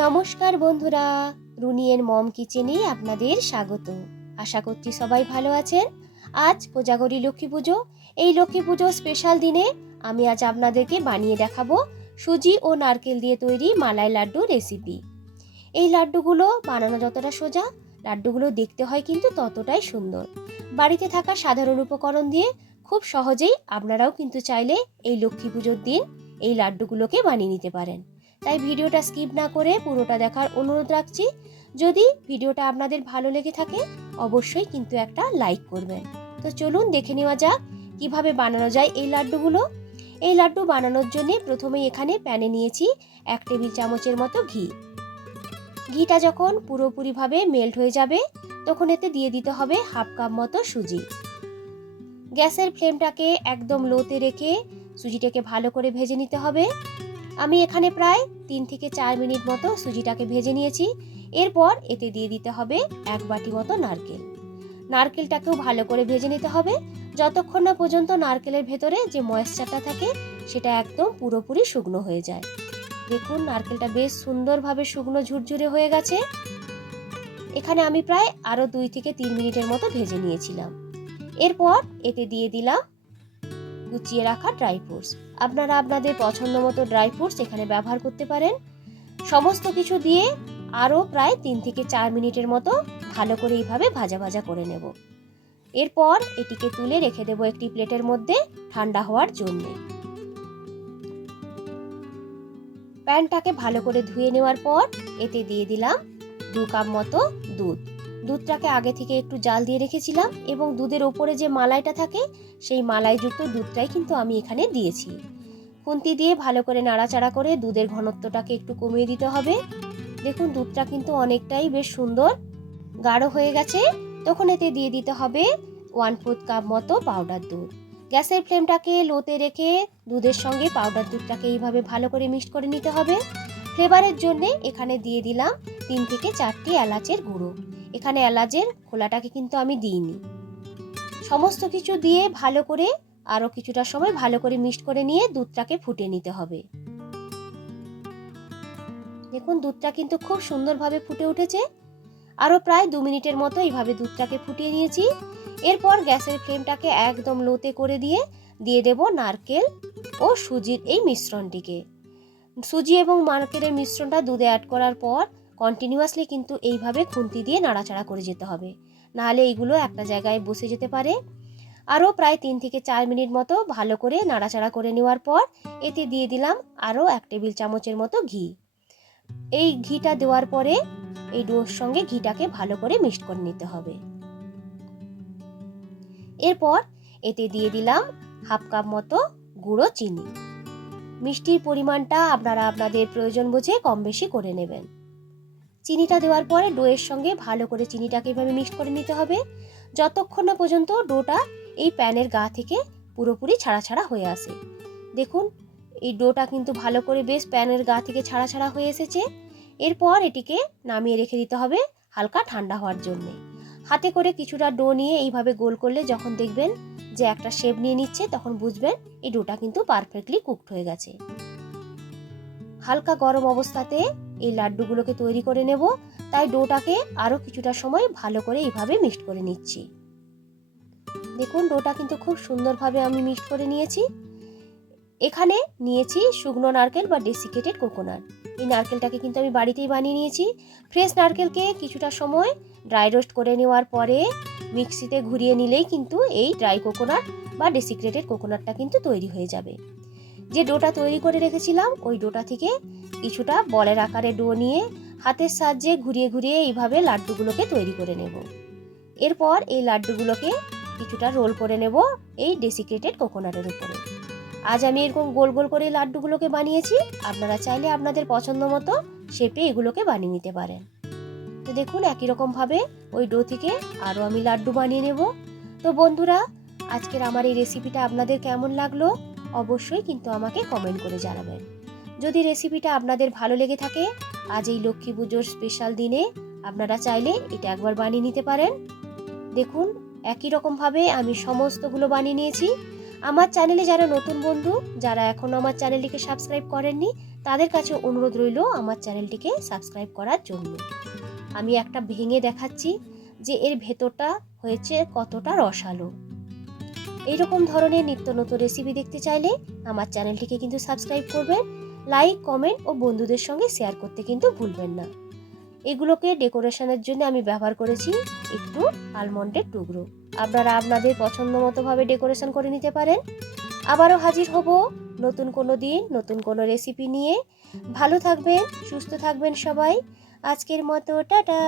নমস্কার বন্ধুরা, রুনিয়ের মম কিচেনে আপনাদের স্বাগত। আশা করছি সবাই ভালো আছেন। আজ কোজাগরী লক্ষ্মী পুজো। এই লক্ষ্মী পুজো স্পেশাল দিনে আমি আজ আপনাদেরকে বানিয়ে দেখাবো সুজি ও নারকেল দিয়ে তৈরি মালাই লাড্ডু রেসিপি। এই লাড্ডুগুলো বানানো যতটা সোজা, লাড্ডুগুলো দেখতে হয় কিন্তু ততটাই সুন্দর। বাড়িতে থাকা সাধারণ উপকরণ দিয়ে খুব সহজেই আপনারাও কিন্তু চাইলে এই লক্ষ্মী পুজোর দিন এই লাড্ডুগুলোকে বানিয়ে নিতে পারেন। তাই ভিডিওটা স্কিপ না করে পুরোটা দেখার অনুরোধ রাখছি। যদি ভিডিওটা আপনাদের ভালো লেগে থাকে অবশ্যই কিন্তু একটা লাইক করবেন। তো চলুন দেখে নেওয়া যাক কিভাবে বানানো যায় এই লাড্ডুগুলো। এই লাড্ডু বানানোর জন্য প্রথমেই এখানে প্যানে নিয়েছি 1 টেবিল চামচের মতো ঘি। ঘিটা যখন পুরোপুরিভাবে মেল্ট হয়ে যাবে তখন এতে দিয়ে দিতে হবে 1/2 কাপ মতো সুজি। গ্যাসের ফ্লেমটাকে একদম লোতে রেখে সুজিটাকে ভালো করে ভেজে নিতে হবে। আমি এখানে প্রায় 3 থেকে 4 মিনিট মতো সুজিটাকে ভেজে নিয়েছি। এরপর এতে দিয়ে দিতে হবে 1 বাটি মতো নারকেল। নারকেলটাকেও ভালো করে ভেজে নিতে হবে যতক্ষণ না পর্যন্ত নারকেলের ভেতরে যে ময়েশ্চারটা থাকে সেটা একদম পুরোপুরি শুকনো হয়ে যায়। দেখুন নারকেলটা বেশ সুন্দরভাবে শুকনো ঝুরঝুরে হয়ে গেছে। এখানে আমি প্রায় আরও 2 থেকে 3 মিনিটের মতো ভেজে নিয়েছিলাম। এরপর এতে দিয়ে দিলাম কুচিয়ে রাখা ড্রাই ফ্রুটস। আপনারা আপনাদের পছন্দ মতো ড্রাই ফ্রুটস এখানে ব্যবহার করতে পারেন। সমস্ত কিছু দিয়ে আরও প্রায় 3 থেকে 4 মিনিটের মতো ভালো করে এইভাবে ভাজা ভাজা করে নেব। এরপর এটিকে তুলে রেখে দেব একটি প্লেটের মধ্যে ঠান্ডা হওয়ার জন্য। প্যানটাকে ভালো করে ধুয়ে নেওয়ার পর এতে দিয়ে দিলাম 2 কাপ মতো দুধ। দুধটাকে আগে থেকে একটু জাল দিয়ে রেখেছিলাম এবং দুধের ওপরে যে মালাইটা থাকে সেই মালাইযুক্ত দুধটাই কিন্তু আমি এখানে দিয়েছি। খুন্তি দিয়ে ভালো করে নাড়াচাড়া করে দুধের ঘনত্বটাকে একটু কমিয়ে দিতে হবে। দেখুন দুধটা কিন্তু অনেকটাই বেশ সুন্দর গাঢ় হয়ে গেছে। তখন এতে দিয়ে দিতে হবে 1/4 কাপ মতো পাউডার দুধ। গ্যাসের ফ্লেমটাকে লোতে রেখে দুধের সঙ্গে পাউডার দুধটাকে এইভাবে ভালো করে মিক্সড করে নিতে হবে। ফ্লেভারের জন্য এখানে দিয়ে দিলাম 3 থেকে 4টি এলাচের গুঁড়ো। এখানে এলাচের খোলাটাকে কিন্তু আমি দিইনি। সমস্ত কিছু দিয়ে ভালো করে আরও কিছুটা সময় ভালো করে মিক্সড করে নিয়ে দুধটাকে ফুটিয়ে নিতে হবে। দেখুন দুধটা কিন্তু খুব সুন্দরভাবে ফুটে উঠেছে। আরও প্রায় 2 মিনিটের মতো এইভাবে দুধটাকে ফুটিয়ে নিয়েছি। এরপর গ্যাসের ফ্লেমটাকে একদম লোতে করে দিয়ে দেব নারকেল ও সুজির এই মিশ্রণটিকে। সুজি এবং নারকেলের মিশ্রণটা দুধে অ্যাড করার পর কন্টিনিউয়াসলি কিন্তু এইভাবে খুন্তি দিয়ে নাড়াচাড়া করে যেতে হবে, নাহলে এইগুলো একটা জায়গায় বসে যেতে পারে। আরও প্রায় 3 থেকে 4 মিনিট মতো ভালো করে নাড়াচাড়া করে নেওয়ার পর এতে দিয়ে দিলাম আরও 1 টেবিল চামচের মতো ঘি। এই ঘিটা দেওয়ার পরে এই ডোর সঙ্গে ঘিটাকে ভালো করে মিক্সড করে নিতে হবে। এরপর এতে দিয়ে দিলাম 1/2 কাপ মতো গুঁড়ো চিনি। মিষ্টির পরিমাণটা আপনারা আপনাদের প্রয়োজন বুঝে কম বেশি করে নেবেন। চিনিটা দেওয়ার পরে ডোয়ের সঙ্গে ভালো করে চিনিটাকে এভাবে মিক্সড করে নিতে হবে যতক্ষণ না পর্যন্ত ডোটা এই প্যানের গা থেকে পুরোপুরি ছাড়া ছাড়া হয়ে আসে। দেখুন এই ডোটা কিন্তু ভালো করে বেশ প্যানের গা থেকে ছাড়া ছাড়া হয়ে এসেছে। এরপর এটিকে নামিয়ে রেখে দিতে হবে হালকা ঠান্ডা হওয়ার জন্য। হাতে করে কিছুটা ডো নিয়ে এইভাবে গোল করলে যখন দেখবেন যে একটা শেপ নিয়ে নিচ্ছে তখন বুঝবেন এই ডোটা কিন্তু পারফেক্টলি কুকড হয়ে গেছে। হালকা গরম অবস্থাতে এই লাড্ডুগুলোকে তৈরি করে নেব, তাই ডোটাকে আরও কিছুটা সময় ভালো করে এইভাবে মিক্সড করে নিচ্ছি। দেখুন ডোটা কিন্তু খুব সুন্দরভাবে আমি মিক্সড করে নিয়েছি। এখানে নিয়েছি শুকনো নারকেল বা ডেসিকেটেড কোকোনাট। এই নারকেলটাকে কিন্তু আমি বাড়িতেই বানিয়ে নিয়েছি। ফ্রেশ নারকেলকে কিছুটা সময় ড্রাই রোস্ট করে নেওয়ার পরে মিক্সিতে ঘুরিয়ে নিলেই কিন্তু এই ড্রাই কোকোনাট বা ডেসিকেটেড কোকোনাটটা কিন্তু তৈরি হয়ে যাবে। যে ডোটা তৈরি করে রেখেছিলাম ওই ডোটা থেকে কিছুটা বলের আকারে ডো নিয়ে হাতের সাহায্যে ঘুরিয়ে ঘুরিয়ে এইভাবে লাড্ডুগুলোকে তৈরি করে নেব। এরপর এই লাড্ডুগুলোকে কিছুটা রোল করে নেব এই ডেসিকেটেড কোকোনাটের উপরে। আজ আমি এরকম গোল গোল করে লাড্ডুগুলোকে বানিয়েছি। আপনারা চাইলে আপনাদের পছন্দ মতো শেপে এগুলোকে বানিয়ে নিতে পারেন। তো দেখুন একই রকমভাবে ওই ডো থেকে আরও আমি লাড্ডু বানিয়ে নেব। তো বন্ধুরা আজকের আমার এই রেসিপিটা আপনাদের কেমন লাগলো অবশ্যই কিন্তু আমাকে কমেন্ট করে জানাবেন। যদি রেসিপিটা আপনাদের ভালো লেগে থাকে আজ এই লক্ষ্মী পুজোর স্পেশাল দিনে আপনারা চাইলে এটা একবার বানিয়ে নিতে পারেন। দেখুন একই রকমভাবে আমি সমস্তগুলো বানিয়ে নিয়েছি। আমার চ্যানেলে যারা নতুন বন্ধু, যারা এখনও আমার চ্যানেলটিকে সাবস্ক্রাইব করেননি, তাদের কাছে অনুরোধ রইল আমার চ্যানেলটিকে সাবস্ক্রাইব করার জন্য। আমি একটা ভেঙে দেখাচ্ছি যে এর ভেতরটা হয়েছে কতটা রসালো। এইরকম ধরনের নিত্য নতুন রেসিপি দেখতে চাইলে আমার চ্যানেলটিকে কিন্তু সাবস্ক্রাইব করবেন, লাইক, কমেন্ট ও বন্ধুদের সঙ্গে শেয়ার করতে কিন্তু ভুলবেন না। এগুলোকে ডেকোরেশনের জন্য আমি ব্যবহার করেছি একটু আলমন্ডের টুকরো। আপনারা আপনাদের পছন্দ মতো ভাবে ডেকোরেশন করে নিতে পারেন। আবারও হাজির হব নতুন কোনো দিন নতুন কোনো রেসিপি নিয়ে। ভালো থাকবেন, সুস্থ থাকবেন সবাই। আজকের মতো টাটা।